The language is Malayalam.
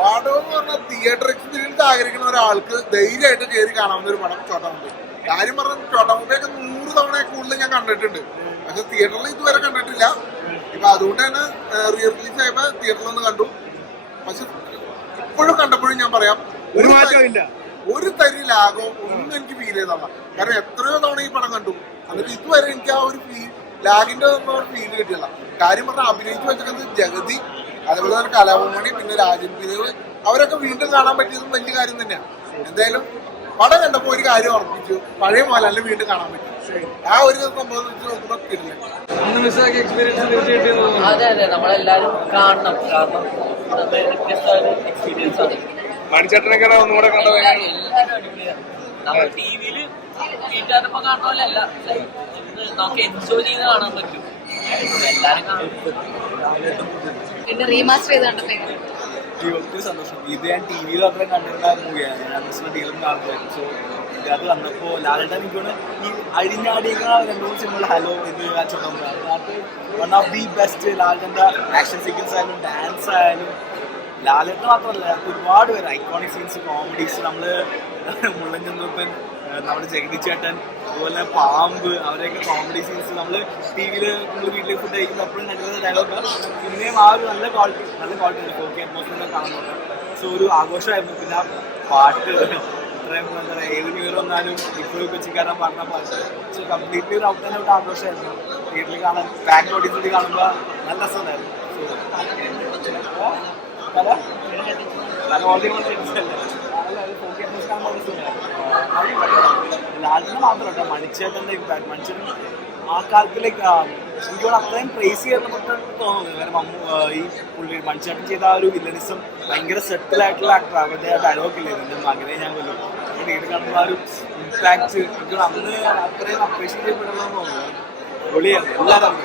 പടം എന്ന് പറഞ്ഞാൽ തിയേറ്റർ എക്സ്പീരിയൻസ് ആഗ്രഹിക്കുന്ന ഒരാൾക്ക് ധൈര്യമായിട്ട് കയറി കാണാവുന്ന ഒരു പടം ചോട്ടാമുമ്പി. കാര്യം പറഞ്ഞാൽ ചോട്ടാമുമ്പിയൊക്കെ 100 തവണ കൂടുതൽ ഞാൻ കണ്ടിട്ടുണ്ട്, പക്ഷെ തിയേറ്ററിൽ ഇതുവരെ കണ്ടിട്ടില്ല. ഇപ്പൊ അതുകൊണ്ട് തന്നെ റീ റിലീസ് ആയപ്പോ തിയേറ്ററിലൊന്ന് കണ്ടു. പക്ഷെ ഇപ്പോഴും കണ്ടപ്പോഴും ഞാൻ പറയാം, ഒരു തരി ലാഗോ ഒന്നും എനിക്ക് ഫീൽ ചെയ്തല്ല. കാരണം എത്രയോ തവണ ഈ പടം കണ്ടു, എന്നിട്ട് ഇതുവരെ എനിക്ക് ആ ഒരു ലാഗിന്റെ ഒന്നും ഫീൽ കിട്ടില്ല. കാര്യം പറഞ്ഞാൽ അഭിനയിച്ചു വെച്ചിരിക്കുന്നത് ജഗതി, അതേപോലെ തന്നെ കലാഭവമണി, പിന്നെ രാജൻ പിതാവ്, അവരൊക്കെ വീണ്ടും കാണാൻ പറ്റിയതും വലിയ കാര്യം തന്നെയാണ്. എന്തായാലും പടം കണ്ടപ്പോ ഒരു കാര്യം ഉറപ്പിച്ചു, പഴയ മോഹൻലാലിനെ വീണ്ടും കാണാൻ പറ്റും. ആ ഒരു സംഭവം വെച്ച് നോക്കുമ്പോ കിട്ടില്ല. അതെ അതെ, നമ്മളെല്ലാരും കാണണം. കാരണം എക്സ്പീരിയൻസ് ആണ്. മണിച്ചേട്ടനൊക്കെ ഒന്നുകൂടെ കണ്ടത് എല്ലാരും അടിപൊളിയാണ്. നമ്മൾ ടിവിയില് വീട്ടുകാരൊപ്പം കാണുന്ന പോലെ അല്ല, നമുക്ക് എൻജോയ് ചെയ്ത് കാണാൻ പറ്റും. എല്ലാരും കാണും. പിന്നെ റീമാസ്റ്റർ ചെയ്ത് കണ്ടപ്പോ ഒത്തിരി സന്തോഷം. ഇത് ഞാൻ ടി വിയിൽ അത്ര കണ്ടിരുന്ന മൂവിയാണ്, ഞാൻ ടീലും കാണുമായിരുന്നു. സോ ഇതിനകത്ത് വന്നപ്പോൾ ലാലേട്ടൻ എനിക്കാണ് ഈ അഴിഞ്ഞാടിയൊക്കെ 2-3 സിനിമകൾ ഹലോ ഇത് അതിനകത്ത് വൺ ഓഫ് ദി ബെസ്റ്റ്. ലാലേട്ടൻ്റെ ആക്ഷൻ സീക്വൻസ് ആയാലും ഡാൻസ് ആയാലും, ലാലേട്ടൻ മാത്രമല്ല ഒരുപാട് പേര് ഐക്കോണിക് സീൻസ്, കോമഡീസ്. നമ്മൾ മുള്ളൻചന്ദ്രപ്പൻ, നമ്മുടെ ജഗതി ചേട്ടൻ, അതുപോലെ പാമ്പ്, അവരെയൊക്കെ കോമഡി സീൻസ് നമ്മൾ ടി വിയിൽ നമ്മൾ വീട്ടിൽ ഫുഡ് കഴിക്കുമ്പോൾ എപ്പോഴും കണ്ടിരുന്ന ഡയലോഗ് പിന്നെയും ആ ഒരു നല്ല ക്വാളിറ്റി ഓക്കെ അറ്റ്മോസ്ഫിയർ കാണുന്നുണ്ട്. സോ ഒരു ആഘോഷമായിരുന്നു. പിന്നെ ആ പാട്ട് ഇത്രയും എന്താ പറയുക, ഏത് ന്യൂ ഇയർ വന്നാലും ഇപ്പോൾ കൊച്ചിക്കാരൻ പറഞ്ഞ പാട്ട്. സോ കംപ്ലീറ്റ്ലി ഒരു ഔട്ട് ആൻഡ് ഔട്ട് ആഘോഷമായിരുന്നു. വീട്ടിൽ കാണാൻ ബാക്ക് ഓഡിയൻസിൽ കാണുമ്പോൾ നല്ല രസമുണ്ടായിരുന്നു. സോ നല്ല ഓൾറെഡി ലാലിന് മാത്രമല്ല മണിച്ചേട്ടൻ്റെ ഇമ്പാക്ട്. മണിച്ചേട്ടൻ ആ കാലത്തിലേക്ക് എനിക്കോട് അത്രയും പ്രൈസ് ചെയ്യണമെന്ന് തോന്നുന്നു. കാരണം ഈ പുള്ളി മണിച്ചേട്ടൻ ചെയ്ത ആ ഒരു വില്ലനിസം ഭയങ്കര സെറ്റിലായിട്ടുള്ള ആക്ടർ. അവരുടെ ഡയലോഗ് ഇല്ലേ, എൻ്റെ മകനെ ഞാൻ കൊല്ലും, നേരിട്ട് കാണുമ്പോൾ ആ ഒരു ഇമ്പാക്ട് എനിക്കോട് അന്ന് അത്രയും അപ്രീഷിയേറ്റ് ചെയ്യപ്പെടണമെന്ന് തോന്നുന്നു. പൊളിയായിരുന്നു എല്ലാവരും.